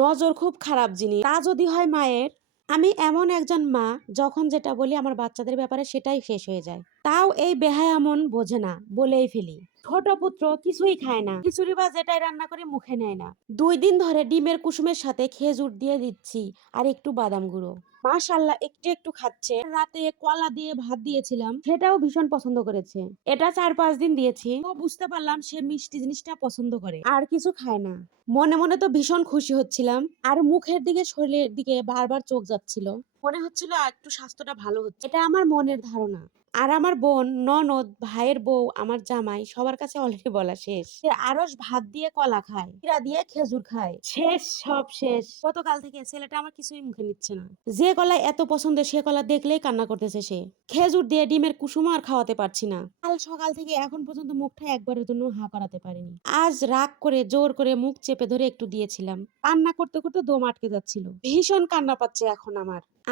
নজর খুব খারাপ জিনিস। তা যদি হয় মায়ের, আমি এমন একজন মা যখন যেটা বলি আমার বাচ্চাদের ব্যাপারে সেটাই শেষ হয়ে যায়। তাও এই বেহায়া মন বোঝে না, বলেই ফেলি। ছোট পুত্র কিছুই খায় না, খিচুড়ি বা যেটাই রান্না করে মুখে নেয় না। 2 দিন ধরে ডিমের কুসুমের সাথে খেজুর দিয়ে দিচ্ছি আর একটু বাদাম গুঁড়ো। মাশাআল্লাহ একটু একটু খাচ্ছে। রাতে কলা দিয়ে ভাত দিয়েছিলাম, সেটাও ভীষণ পছন্দ করেছে। এটা 4-5 দিন দিয়েছি, তো বুঝতে পারলাম সে মিষ্টি জিনিসটা পছন্দ করে, আর কিছু খায় না। মনে মনে তো ভীষণ খুশি হচ্ছিলাম, আর মুখের দিকে শরীরের দিকে বারবার চোখ যাচ্ছিল। মনে হচ্ছিল একটু স্বাস্থ্যটা ভালো হচ্ছে। এটা আমার মনের ধারণা। আর আমার বোন, ননদ, ভাইয়ের বউ, আমার জামাই সবার কাছে অলরেডি বলা শেষ। সে আরস ভাত দিয়ে কলা খায়, চিড়া দিয়ে খেজুর খায়, শেষ, সব শেষ। গতকাল থেকে ছেলেটা আমার কিছুই মুখে নিচ্ছে না। যে কলা এত পছন্দের সে কলা দেখলেই কান্না করতেছে সে। খেজুর দিয়ে ডিমের কুসুম আর খাওয়াতে পারছি না। কাল সকাল থেকে এখন পর্যন্ত মুখটা একবারের জন্য হা করাতে পারিনি। আজ রাগ করে জোর করে মুখ চেপে ধরে একটু দিয়েছিলাম। কান্না করতে করতে দম আটকে যাচ্ছিল। ভীষণ কান্না পাচ্ছে এখন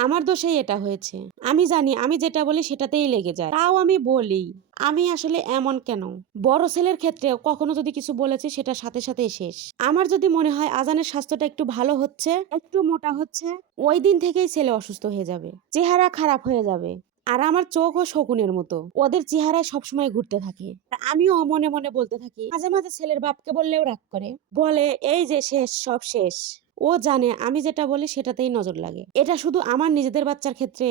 আমার দোষেই এটা হয়েছে। আমি জানি আমি যেটা বলি সেটাতেই লেগে যায়, তাও আমি বলি। আমি আসলে এমন কেন? বড় ছেলের ক্ষেত্রে কখনো যদি কিছু বলেছি সেটা সাথে সাথেই শেষ। আমার যদি মনে হয় আজানের স্বাস্থ্যটা একটু ভালো হচ্ছে, একটু মোটা হচ্ছে, ওই দিন থেকেই ছেলে অসুস্থ হয়ে যাবে, চেহারা খারাপ হয়ে যাবে। আর আমার চোখও শকুনের মতো, ওদের চেহারায় সবসময় ঘুরতে থাকে। আর আমিও মনে মনে বলতে থাকি, মাঝে মাঝে ছেলের বাপকে বললেও রাগ করে, বলে এই যে শেষ, সব শেষ। ও জানে আমি যেটা বলি সেটাতেই নজর লাগে। এটা শুধু আমার নিজেদের বাচ্চার ক্ষেত্রে,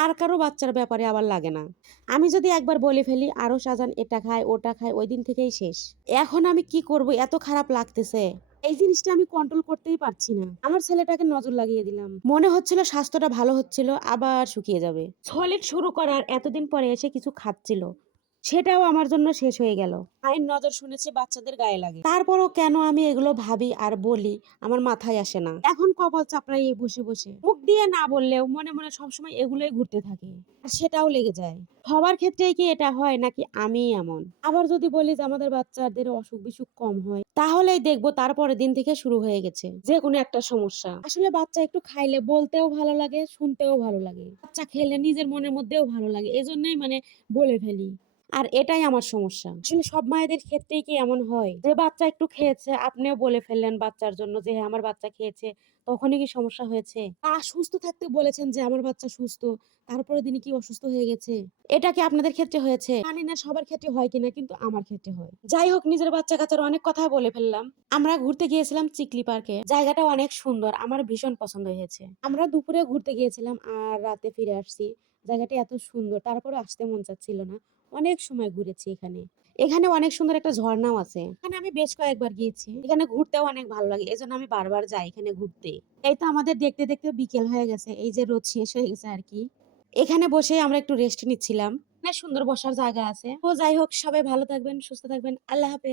আর কারো বাচ্চার ব্যাপারে আবার লাগে না। আমি যদি একবার বলে ফেলি আরো সাজান এটা খায় ওটা খায়, ওই দিন থেকেই শেষ। এখন আমি কি করব, এত খারাপ লাগতেছে। এই জিনিসটা আমি কন্ট্রোল করতেই পারছি না। আমার ছেলেটাকে নজর লাগিয়ে দিলাম, মনে হচ্ছিল স্বাস্থ্যটা ভালো হচ্ছিল, আবার শুকিয়ে যাবে। সলিড শুরু করার এতদিন পরে এসে কিছু খাচ্ছিল, সেটাও আমার জন্য শেষ হয়ে গেল। মায়ের নজর শুনেছে বাচ্চাদের গায়ে লাগে, তারপরও কেন আমি এগুলো ভাবি আর বলি আমার মাথায় আসে না। এখন কপাল চাপড়াই বসে বসে, মুখ দিয়ে না বললেও মনে মনে সবসময় এগুলোই ঘুরতে থাকে, আর সেটাও লেগে যায়। সবার ক্ষেত্রেই কি এটা হয় নাকি আমিই এমন? আবার যদি বলি যে আমাদের বাচ্চাদের অসুখ বিসুখ কম হয়, তাহলেই দেখবো তারপরের দিন থেকে শুরু হয়ে গেছে যে কোনো একটা সমস্যা। আসলে বাচ্চা একটু খাইলে বলতেও ভালো লাগে, শুনতেও ভালো লাগে। বাচ্চা খেলে নিজের মনের মধ্যেও ভালো লাগে, এজন্যই বলে ফেলি। আর এটাই আমার সমস্যা। আসলে সব মায়েদের ক্ষেত্রেই কি এমন হয় যে বাচ্চা একটু খেয়েছে আপনিও বলে ফেললেন বাচ্চার জন্য যে হ্যাঁ আমার বাচ্চা খেয়েছে, তখনই কি সমস্যা হয়েছে? সুস্থ থাকতে বলেছেন যে আমার বাচ্চা সুস্থ, তারপরে দিনই কি অসুস্থ হয়ে গেছে? এটা কি আপনাদের ক্ষেত্রে হয়েছে? জানি না সবার ক্ষেত্রে হয় কিনা, কিন্তু আমার ক্ষেত্রে হয়। যাই হোক, নিজের বাচ্চা কাচ্চার অনেক কথা বলে ফেললাম। আমরা ঘুরতে গিয়েছিলাম চিকলি পার্কে, জায়গাটা অনেক সুন্দর, আমার ভীষণ পছন্দ হয়েছে। আমরা দুপুরে ঘুরতে গিয়েছিলাম আর রাতে ফিরে আসছি। জায়গাটা এত সুন্দর, তারপরে আসতে মন চাচ্ছিল না। অনেক সময় ঘুরেছি এখানে। এখানে অনেক সুন্দর একটা ঝর্ণাও আছে। এখানে আমি বেশ কয়েকবার গিয়েছি। এখানে ঘুরতেও অনেক ভালো লাগে, এজন্য আমি বারবার যাই এখানে ঘুরতে। এই তো আমাদের দেখতে দেখতে বিকেল হয়ে গেছে, এই যে রোদ শেষ হয়ে গেছে আর কি। এখানে বসে আমরা একটু রেস্ট নিচ্ছিলাম। অনেক সুন্দর বসার জায়গা আছে। তো যাই হোক, সবাই ভালো থাকবেন, সুস্থ থাকবেন। আল্লাহ হাফেজ।